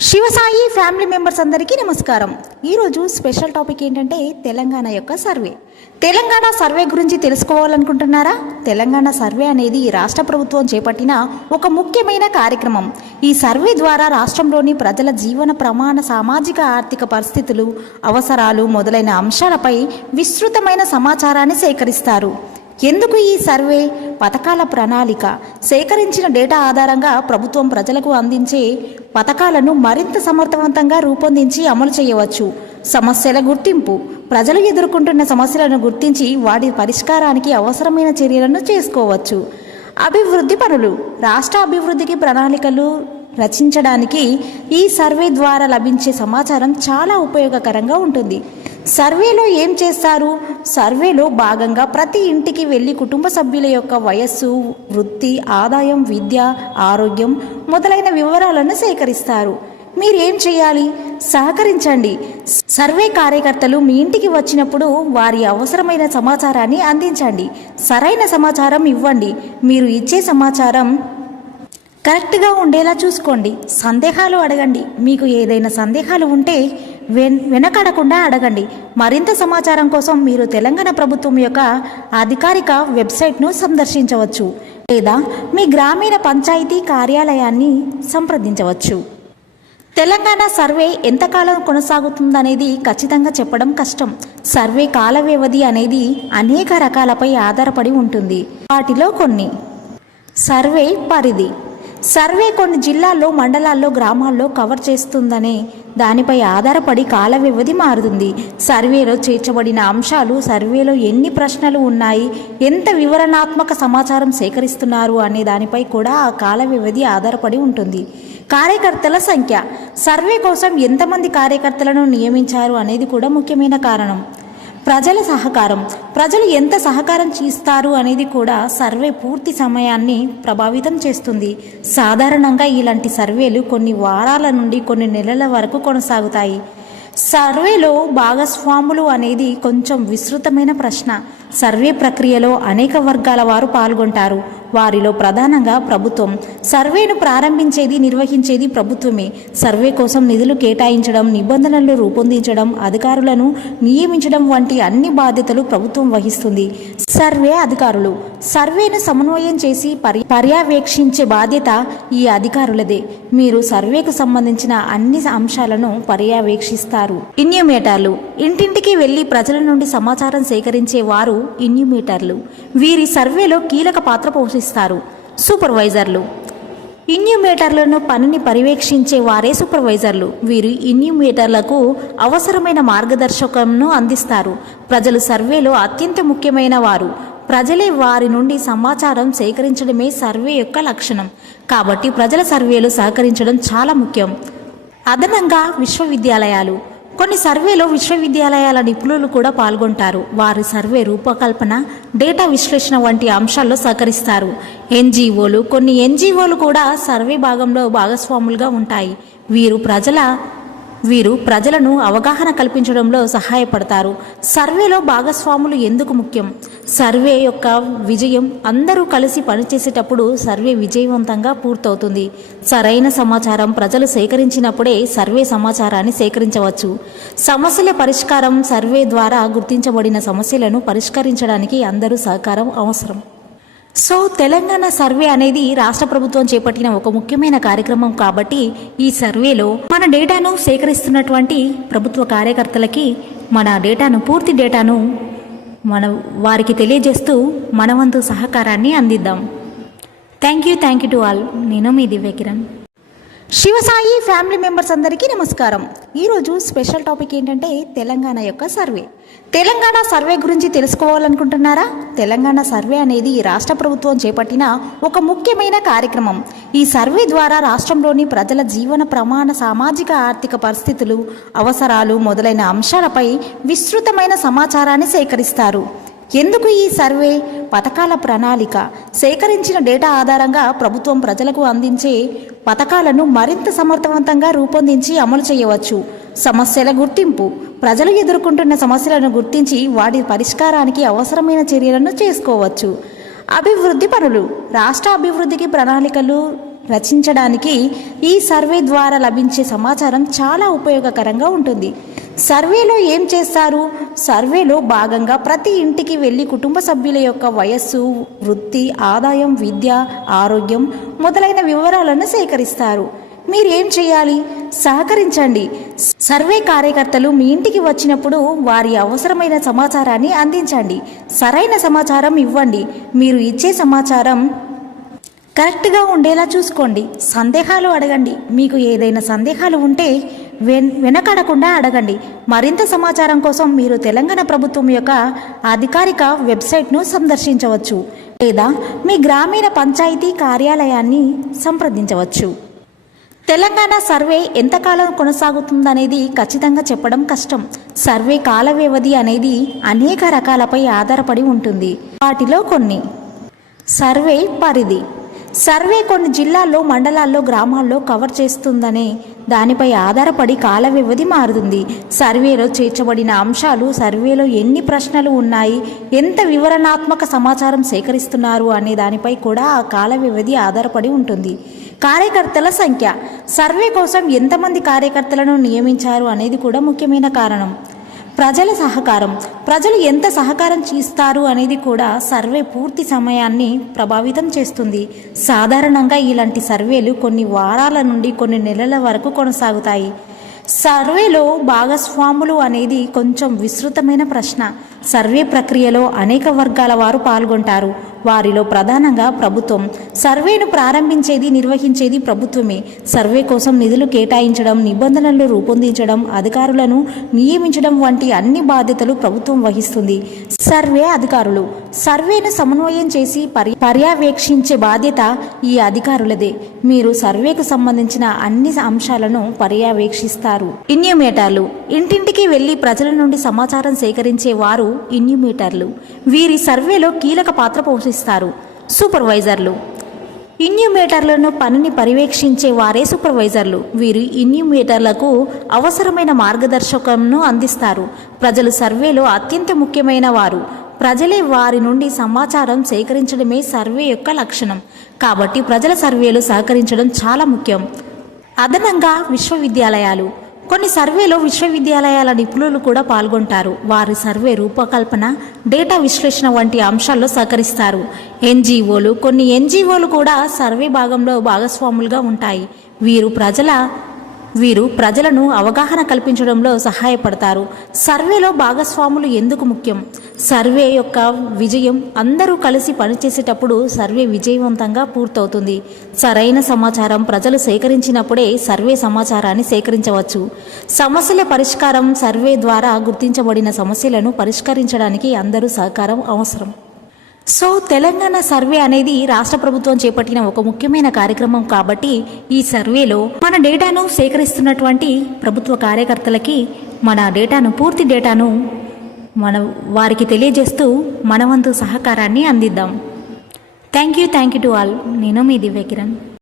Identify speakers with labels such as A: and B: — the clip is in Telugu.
A: శివసాయి ఫ్యామిలీ మెంబర్స్ అందరికీ నమస్కారం. ఈరోజు స్పెషల్ టాపిక్ ఏంటంటే తెలంగాణ యొక్క సర్వే. తెలంగాణ సర్వే గురించి తెలుసుకోవాలనుకుంటున్నారా? తెలంగాణ సర్వే అనేది రాష్ట్ర ప్రభుత్వం చేపట్టిన ఒక ముఖ్యమైన కార్యక్రమం. ఈ సర్వే ద్వారా రాష్ట్రంలోని ప్రజల జీవన ప్రమాణ సామాజిక ఆర్థిక పరిస్థితులు అవసరాలు మొదలైన అంశాలపై విస్తృతమైన సమాచారాన్ని సేకరిస్తారు. ఎందుకు ఈ సర్వే? పథకాల ప్రణాళిక. సేకరించిన డేటా ఆధారంగా ప్రభుత్వం ప్రజలకు అందించే పథకాలను మరింత సమర్థవంతంగా రూపొందించి అమలు చేయవచ్చు. సమస్యల గుర్తింపు. ప్రజలు ఎదుర్కొంటున్న సమస్యలను గుర్తించి వాటి పరిష్కారానికి అవసరమైన చర్యలను చేసుకోవచ్చు. అభివృద్ధి పనులు. రాష్ట్ర అభివృద్ధికి ప్రణాళికలు రచించడానికి ఈ సర్వే ద్వారా లభించే సమాచారం చాలా ఉపయోగకరంగా ఉంటుంది. సర్వేలో ఏం చేస్తారు? సర్వేలో భాగంగా ప్రతి ఇంటికి వెళ్ళి కుటుంబ సభ్యుల యొక్క వయస్సు వృత్తి ఆదాయం విద్య ఆరోగ్యం మొదలైన వివరాలను సేకరిస్తారు. మీరు ఏం చేయాలి? సహకరించండి. సర్వే కార్యకర్తలు మీ ఇంటికి వచ్చినప్పుడు వారి అవసరమైన సమాచారాన్ని అందించండి. సరైన సమాచారం ఇవ్వండి. మీరు ఇచ్చే సమాచారం కరెక్ట్గా ఉండేలా చూసుకోండి. సందేహాలు అడగండి. మీకు ఏదైనా సందేహాలు ఉంటే వెనకడకుండా అడగండి. మరింత సమాచారం కోసం మీరు తెలంగాణ ప్రభుత్వం యొక్క అధికారిక వెబ్సైట్ను సందర్శించవచ్చు లేదా మీ గ్రామీణ పంచాయతీ కార్యాలయాన్ని సంప్రదించవచ్చు. తెలంగాణ సర్వే ఎంతకాలం కొనసాగుతుందనేది ఖచ్చితంగా చెప్పడం కష్టం. సర్వే కాల వ్యవధి అనేది అనేక రకాలపై ఆధారపడి ఉంటుంది. వాటిలో కొన్ని. సర్వే పరిధి. సర్వే కొన్ని జిల్లాల్లో మండలాల్లో గ్రామాల్లో కవర్ చేస్తుందనే దానిపై ఆధారపడి కాల వ్యవధి మారుతుంది. సర్వేలో చేర్చబడిన అంశాలు సర్వేలో ఎన్ని ప్రశ్నలు ఉన్నాయి ఎంత వివరణాత్మక సమాచారం సేకరిస్తున్నారు అనే దానిపై కూడా ఆ కాల వ్యవధి ఆధారపడి ఉంటుంది. కార్యకర్తల సంఖ్య. సర్వే కోసం ఎంతమంది కార్యకర్తలను నియమించారు అనేది కూడా ముఖ్యమైన కారణం. ప్రజల సహకారం. ప్రజలు ఎంత సహకారం చేస్తారు అనేది కూడా సర్వే పూర్తి సమయాన్ని ప్రభావితం చేస్తుంది. సాధారణంగా ఇలాంటి సర్వేలు కొన్ని వారాల నుండి కొన్ని నెలల వరకు కొనసాగుతాయి. సర్వేలో భాగస్వాములు అనేది కొంచెం విస్తృతమైన ప్రశ్న. సర్వే ప్రక్రియలో అనేక వర్గాల వారు పాల్గొంటారు. వారిలో ప్రధానంగా ప్రభుత్వం. సర్వేను ప్రారంభించేది నిర్వహించేది ప్రభుత్వమే. సర్వే కోసం నిధులు కేటాయించడం నిబంధనలు రూపొందించడం అధికారులను నియమించడం వంటి అన్ని బాధ్యతలు ప్రభుత్వం వహిస్తుంది. సర్వే అధికారులు. సర్వేను సమన్వయం చేసి పర్య పర్యవేక్షించే బాధ్యత ఈ అధికారులదే. మీరు సర్వేకు సంబంధించిన అన్ని అంశాలను పర్యవేక్షిస్తారు. ఇన్యుమేటర్లు. ఇంటింటికి వెళ్ళి ప్రజల నుండి సమాచారం సేకరించే వారు ఇన్యుమేటర్లు. వీరి సర్వేలో కీలక పాత్ర పోషిస్తారు. సూపర్వైజర్లు. ఇన్యూమేటర్లను పనిని పర్యవేక్షించే వారే సూపర్వైజర్లు. వీరు ఇన్యూమేటర్లకు అవసరమైన మార్గదర్శకంను అందిస్తారు. ప్రజలు సర్వేలో అత్యంత ముఖ్యమైన వారు. ప్రజలే వారి నుండి సమాచారం సేకరించడమే సర్వే యొక్క లక్షణం. కాబట్టి ప్రజల సర్వేలు సహకరించడం చాలా ముఖ్యం. అదనంగా విశ్వవిద్యాలయాలు. కొన్ని సర్వేలో విశ్వవిద్యాలయాల నిపుణులు కూడా పాల్గొంటారు. వారి సర్వే రూపకల్పన డేటా విశ్లేషణ వంటి అంశాల్లో సహకరిస్తారు. ఎన్జిఓలు కొన్ని ఎన్జిఓలు కూడా సర్వే భాగంలో భాగస్వాములుగా ఉంటాయి. వీరు ప్రజల వీరు ప్రజలను అవగాహన కల్పించడంలో సహాయపడతారు. సర్వేలో భాగస్వాములు ఎందుకు ముఖ్యం? సర్వే యొక్క విజయం అందరూ కలిసి పనిచేసేటప్పుడు సర్వే విజయవంతంగా పూర్తవుతుంది. సరైన సమాచారం ప్రజలు సేకరించినప్పుడే సర్వే సమాచారాన్ని సేకరించవచ్చు. సమస్యల పరిష్కారం సర్వే ద్వారా గుర్తించబడిన సమస్యలను పరిష్కరించడానికి అందరూ సహకారం అవసరం. సో తెలంగాణ సర్వే అనేది రాష్ట్ర ప్రభుత్వం చేపట్టిన ఒక ముఖ్యమైన కార్యక్రమం కాబట్టి ఈ సర్వేలో మన డేటాను సేకరిస్తున్నటువంటి ప్రభుత్వ కార్యకర్తలకి మన డేటాను పూర్తి డేటాను మన వారికి తెలియజేస్తూ మనవంతు సహకారాన్ని అందిద్దాం. Thank you thank you to all నేను మీ దివ్య కిరణ్. శివసాయి ఫ్యామిలీ మెంబర్స్ అందరికీ నమస్కారం. ఈరోజు స్పెషల్ టాపిక్ ఏంటంటే తెలంగాణ యొక్క సర్వే. తెలంగాణ సర్వే గురించి తెలుసుకోవాలనుకుంటున్నారా? తెలంగాణ సర్వే అనేది రాష్ట్ర ప్రభుత్వం చేపట్టిన ఒక ముఖ్యమైన కార్యక్రమం. ఈ సర్వే ద్వారా రాష్ట్రంలోని ప్రజల జీవన ప్రమాణ సామాజిక ఆర్థిక పరిస్థితులు అవసరాలు మొదలైన అంశాలపై విస్తృతమైన సమాచారాన్ని సేకరిస్తారు. ఎందుకు ఈ సర్వే? పథకాల ప్రణాళిక. సేకరించిన డేటా ఆధారంగా ప్రభుత్వం ప్రజలకు అందించే పథకాలను మరింత సమర్థవంతంగా రూపొందించి అమలు చేయవచ్చు. సమస్యల గుర్తింపు. ప్రజలు ఎదుర్కొంటున్న సమస్యలను గుర్తించి వాటి పరిష్కారానికి అవసరమైన చర్యలను చేసుకోవచ్చు. అభివృద్ధి పనులు. రాష్ట్ర అభివృద్ధికి ప్రణాళికలు రచించడానికి ఈ సర్వే ద్వారా లభించే సమాచారం చాలా ఉపయోగకరంగా ఉంటుంది. సర్వేలో ఏం చేస్తారు? సర్వేలో భాగంగా ప్రతి ఇంటికి వెళ్ళి కుటుంబ సభ్యుల యొక్క వయస్సు వృత్తి ఆదాయం విద్య ఆరోగ్యం మొదలైన వివరాలను సేకరిస్తారు. మీరు ఏం చేయాలి? సహకరించండి. సర్వే కార్యకర్తలు మీ ఇంటికి వచ్చినప్పుడు వారి అవసరమైన సమాచారాన్ని అందించండి. సరైన సమాచారం ఇవ్వండి. మీరు ఇచ్చే సమాచారం కరెక్ట్గా ఉండేలా చూసుకోండి. సందేహాలు అడగండి. మీకు ఏదైనా సందేహాలు ఉంటే వెనకడకుండా అడగండి. మరింత సమాచారం కోసం మీరు తెలంగాణ ప్రభుత్వం యొక్క అధికారిక వెబ్సైట్ను సందర్శించవచ్చు లేదా మీ గ్రామీణ పంచాయతీ కార్యాలయాన్ని సంప్రదించవచ్చు. తెలంగాణ సర్వే ఎంతకాలం కొనసాగుతుందనేది ఖచ్చితంగా చెప్పడం కష్టం. సర్వే కాల వ్యవధి అనేది అనేక రకాలపై ఆధారపడి ఉంటుంది. వాటిలో కొన్ని. సర్వే పరిధి. సర్వే కొన్ని జిల్లాల్లో మండలాల్లో గ్రామాల్లో కవర్ చేస్తుందనే దానిపై ఆధారపడి కాల వ్యవధి మారుతుంది. సర్వేలో చేర్చబడిన అంశాలు సర్వేలో ఎన్ని ప్రశ్నలు ఉన్నాయి ఎంత వివరణాత్మక సమాచారం సేకరిస్తున్నారు అనే దానిపై కూడా ఆ కాల వ్యవధి ఆధారపడి ఉంటుంది. కార్యకర్తల సంఖ్య. సర్వే కోసం ఎంతమంది కార్యకర్తలను నియమించారు అనేది కూడా ముఖ్యమైన కారణం. ప్రజల సహకారం ప్రజలు ఎంత సహకారం చేస్తారు అనేది కూడా సర్వే పూర్తి సమయాన్ని ప్రభావితం చేస్తుంది. సాధారణంగా ఇలాంటి సర్వేలు కొన్ని వారాల నుండి కొన్ని నెలల వరకు కొనసాగుతాయి. సర్వేలో భాగస్వాములు అనేది కొంచెం విస్తృతమైన ప్రశ్న. సర్వే ప్రక్రియలో అనేక వర్గాల వారు పాల్గొంటారు. వారిలో ప్రధానంగా ప్రభుత్వం. సర్వేను ప్రారంభించేది నిర్వహించేది ప్రభుత్వమే. సర్వే కోసం నిధులు కేటాయించడం నిబంధనలు రూపొందించడం అధికారులను నియమించడం వంటి అన్ని బాధ్యతలు ప్రభుత్వం వహిస్తుంది. సర్వే అధికారులు. సర్వేను సమన్వయం చేసి పర్య పర్యవేక్షించే బాధ్యత ఈ అధికారులదే. మీరు సర్వేకు సంబంధించిన అన్ని అంశాలను పర్యవేక్షిస్తారు. ఇన్యూమేటర్లు. ఇంటింటికి వెళ్ళి ప్రజల నుండి సమాచారం సేకరించే వారు ఇన్యుమేటర్లు వీరి సర్వేలో కీలక పాత్ర పోషిస్తారు. సూపర్వైజర్లు. ఇన్యుమేటర్లను పనిని పర్యవేక్షించే వారే సూపర్వైజర్లు. వీరు ఇన్యుమేటర్లకు అవసరమైన మార్గదర్శకంను అందిస్తారు. ప్రజలు సర్వేలో అత్యంత ముఖ్యమైన వారు. ప్రజలే వారి నుండి సమాచారం సేకరించడమే సర్వే యొక్క లక్షణం. కాబట్టి ప్రజల సర్వేలు సహకరించడం చాలా ముఖ్యం. అదనంగా విశ్వవిద్యాలయాలు. కొన్ని సర్వేలో విశ్వవిద్యాలయాల నిపుణులు కూడా పాల్గొంటారు. వారి సర్వే రూపకల్పన డేటా విశ్లేషణ వంటి అంశాల్లో సహకరిస్తారు. ఎన్జిఓలు కొన్ని ఎన్జిఓలు కూడా సర్వే భాగంలో భాగస్వాములుగా ఉంటాయి. వీరు ప్రజల వీరు ప్రజలను అవగాహన కల్పించడంలో సహాయపడతారు. సర్వేలో భాగస్వాములు ఎందుకు ముఖ్యం? సర్వే యొక్క విజయం అందరూ కలిసి పనిచేసేటప్పుడు సర్వే విజయవంతంగా పూర్తవుతుంది. సరైన సమాచారం ప్రజలు సేకరించినప్పుడే సర్వే సమాచారాన్ని సేకరించవచ్చు. సమస్యల పరిష్కారం సర్వే ద్వారా గుర్తించబడిన సమస్యలను పరిష్కరించడానికి అందరూ సహకారం అవసరం. సో తెలంగాణ సర్వే అనేది రాష్ట్ర ప్రభుత్వం చేపట్టిన ఒక ముఖ్యమైన కార్యక్రమం కాబట్టి ఈ సర్వేలో మన డేటాను సేకరిస్తున్నటువంటి ప్రభుత్వ కార్యకర్తలకి మన డేటాను పూర్తి డేటాను మన వారికి తెలియజేస్తూ మన వంతు సహకారాన్ని అందిద్దాం. Thank you thank you to all నేను మీ దివ్య కిరణ్.